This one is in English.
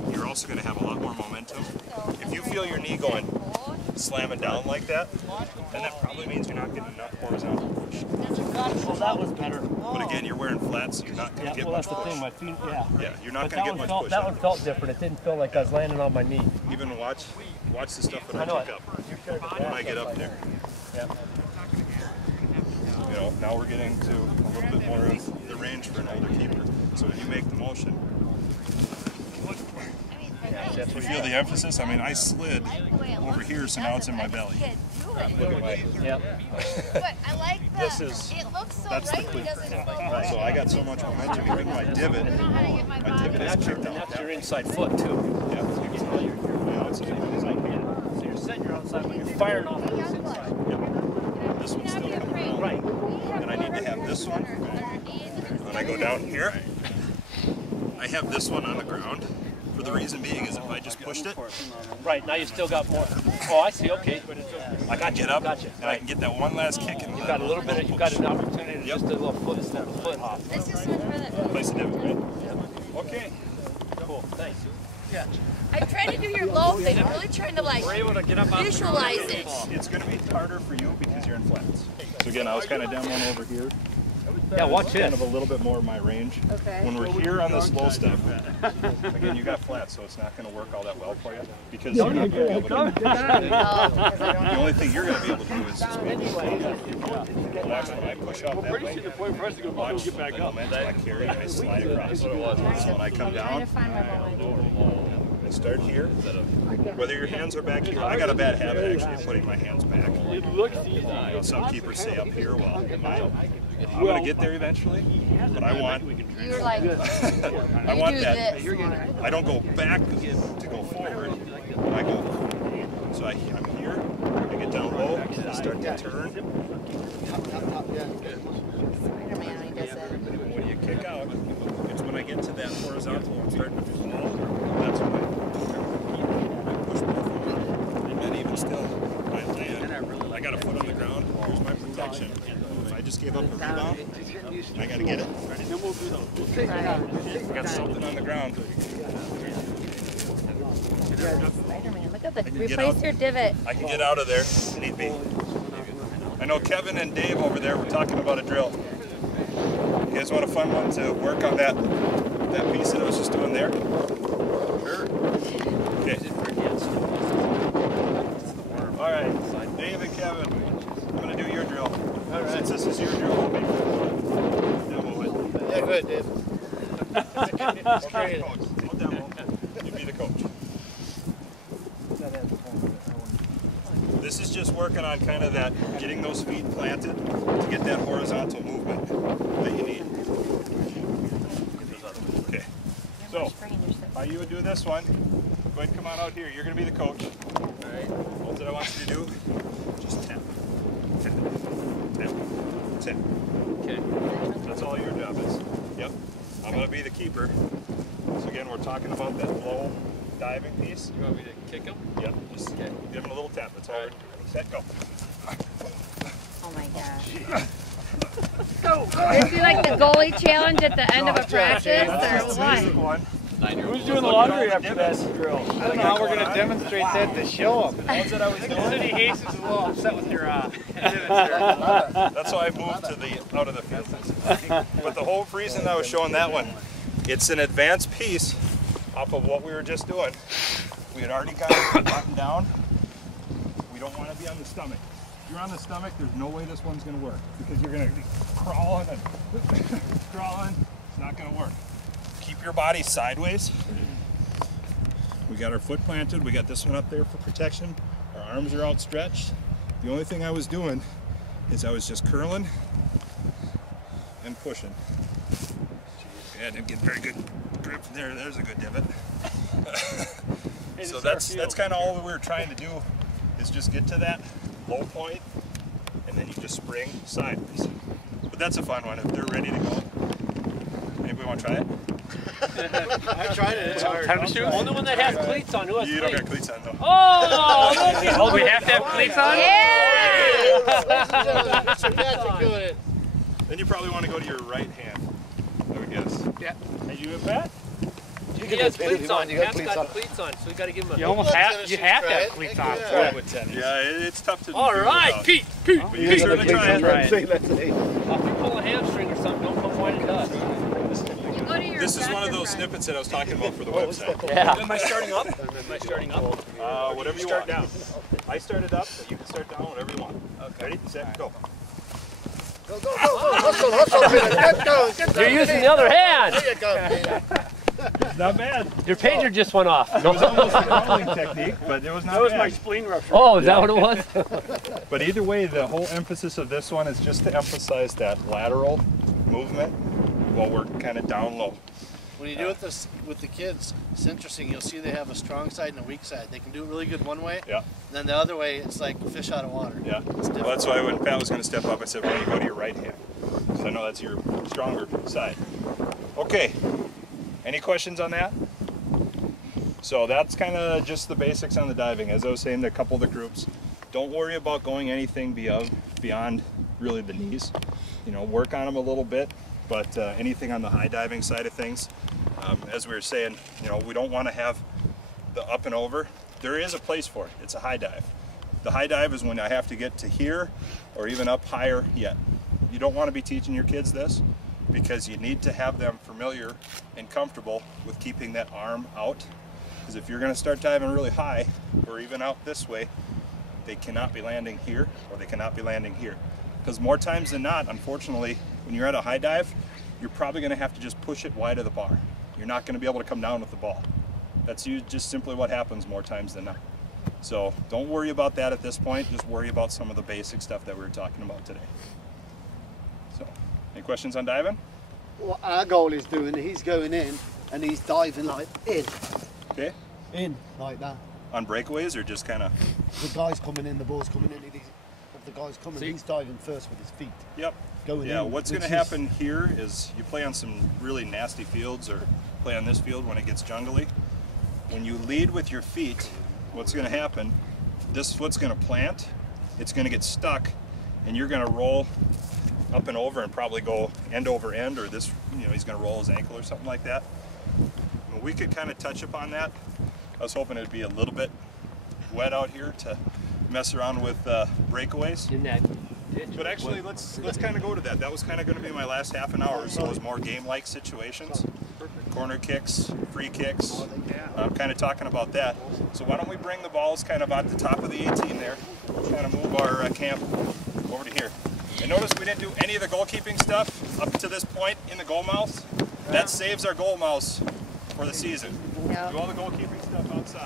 but you're also going to have a lot more momentum. If you feel your knee going slamming down like that, then that probably means you're not getting enough horizontal push. Well, that was better. But again, you're wearing flats, so you're not going to get much push. Well, that's the thing, my feet, yeah, you're not going to get much push. That one felt different. It didn't feel like I was landing on my knee. Even watch the stuff that I pick up when I get up there. Yeah. You know, now we're getting to a little bit more of the range for an older keeper. So when you make the motion, you feel the emphasis. I mean, I slid over here, so now it's in my belly. Look at my. Yep. But I like the. This is. It looks so That's the right. cleat. Right. So I got so much momentum. Even my divot is kicked out. That's your inside foot too. Yeah. Now it's So you're setting your outside, but you're firing off this inside. Yep. This one's still coming around. Right. And I need to have this one. When I go down here, I have this one on the ground. For the reason being is if I just pushed it. Right, now you still got more. Oh, I see, okay. I can get up Gotcha. and I can get that one last kick. And You've got a little bit, you've got an opportunity to just a little foot hop. This is for the. Place the divot, right? Okay. Cool, thanks. Yeah. I'm trying to do your low thing. I'm really trying to like visualize it. It's going to be harder for you because you're in flats. So again, I was kind of demoing over here. Yeah, watch it. Kind of a little bit more of my range. Okay. When we're here on the slow stuff, again, you got flats, so it's not going to work all that well for you because you're not going to be able to. The only thing you're going to be able to do is just be able to watch when I push up that way. Watch the momentum I carry and I slide across. So when I come down, I start here. Whether your hands are back here, I got a bad habit actually of putting my hands back. You know, some keepers say up here. Well, I'm going to get there eventually, but I want. You're like. I want that. I don't go back to go forward. I go. So I'm here. I get down low. I start to turn. Spider-Man, he does it. When you kick out, it's when I get to that horizontal. I'm starting to fall. That's when I push both of them. And then even still, I land. I got a foot on the ground. Here's my protection. If I just gave up a rebound, I got to get it. I got something on the ground. Spider-Man, look at the. Replace your divot. I can get out of there if need be. I know Kevin and Dave over there were talking about a drill. You guys want a fun one to work on that piece that I was just doing there? Sure. Okay. All right, Dave and Kevin, I'm going to do your drill. Right. Since this is your drill, we'll make demo it. Yeah, good, Dave. Okay, coach. I'll demo. You be the coach. This is just working on kind of that, getting those feet planted to get that horizontal movement that you need. Okay. So, how you would do this one, go ahead and come on out here. You're going to be the coach. All right. What I want you to do, just tap. Tap. Tap. Tap. Okay. That's all your job is. Yep. I'm going to be the keeper. So again, we're talking about that low diving piece. You want me to kick him? Yep. Just give him a little tap. That's all. Set, go. Oh my gosh. Is it like the goalie challenge at the end of a practice, or what? Who's doing the laundry after that drill? I don't know how we're going to demonstrate that to show him. That's what I was doing. City Ace is a little upset with your That's why I moved to the out of the field. But the whole reason I was showing that one, it's an advanced piece off of what we were just doing. We had already got it buttoned down. We don't want to be on the stomach. If you're on the stomach, there's no way this one's going to work because you're going to be crawling and crawling. It's not going to work. Keep your body sideways. We got our foot planted. We got this one up there for protection. Our arms are outstretched. The only thing I was doing is I was just curling and pushing. Yeah, I didn't get very good grip there. There's a good divot. So that's kind of all we were trying to do, is just get to that low point and then you just spring sideways. But that's a fun one if they're ready to go. Anybody want to try it? I tried it, it's hard. Tennis shoes? Only one that has cleats on. Who has You cleats? don't got cleats on though. Oh, we have to have cleats on? Yeah! Mr. Patrick doing it. Then you probably want to go to your right hand, I would guess. Yeah. Are you a bet? You he has cleats on. Pat's got cleats on, so we got to give him a... You almost have to have cleats on. Yeah, it's tough to do. All right, Pete. You can certainly try it. If you pull a hamstring or something, don't come whining to us. This is one of those snippets that I was talking about for the website. Yeah. Am I starting up? Whatever you start down. I started up, but you can start down whatever you want. Okay. Ready, set, go. Go, go, go, go. Hustle, Get go. You're using the other hand. There you go. Not bad. Your pager just went off. It was almost a crawling technique, but it was not That was bad. my spleen rupture. Oh, is that what it was? But either way, the whole emphasis of this one is just to emphasize that lateral movement while we're kind of down low. When you do it with the kids, it's interesting. You'll see they have a strong side and a weak side. They can do it really good one way. Yeah. And then the other way, it's like fish out of water. Yeah. It's Well, that's why when Pat was going to step up, I said, well, you go to your right hand. So I know that's your stronger side. Okay. Any questions on that? So that's kind of just the basics on the diving. As I was saying to a couple of the groups, don't worry about going anything beyond really the knees. You know, work on them a little bit, but anything on the high diving side of things, as we were saying, you know, we don't want to have the up and over. There is a place for it. It's a high dive. The high dive is when I have to get to here or even up higher yet. You don't want to be teaching your kids this because you need to have them familiar and comfortable with keeping that arm out. Because if you're going to start diving really high or even out this way, they cannot be landing here or they cannot be landing here. Because more times than not, unfortunately, when you're at a high dive, you're probably going to have to just push it wide of the bar. You're not going to be able to come down with the ball. That's just simply what happens more times than not. So don't worry about that at this point. Just worry about some of the basic stuff that we were talking about today. So, any questions on diving? What our goal is doing, he's going in and he's diving like in. Okay. In, like that. On breakaways or just kind of? The guy's coming in, the ball's coming in. The guy's coming, he's diving first with his feet. Yep. Going yeah, in, what's going to happen here is you play on some really nasty fields or play on this field when it gets jungly. When you lead with your feet, what's going to happen, this foot's going to plant, it's going to get stuck, and you're going to roll up and over and probably go end over end, or this, you know, he's going to roll his ankle or something like that. Well, we could kind of touch upon that. I was hoping it'd be a little bit wet out here to mess around with breakaways. In that ditch. But actually, let's kind of go to that. That was kind of going to be my last half an hour, so it was more game-like situations. Corner kicks, free kicks. I'm kind of talking about that. So why don't we bring the balls kind of at the top of the 18 there. Kind of move our camp over to here. And notice we didn't do any of the goalkeeping stuff up to this point in the goal mouths. That saves our goal mouths for the season. Yeah. Do all the goalkeeping stuff outside.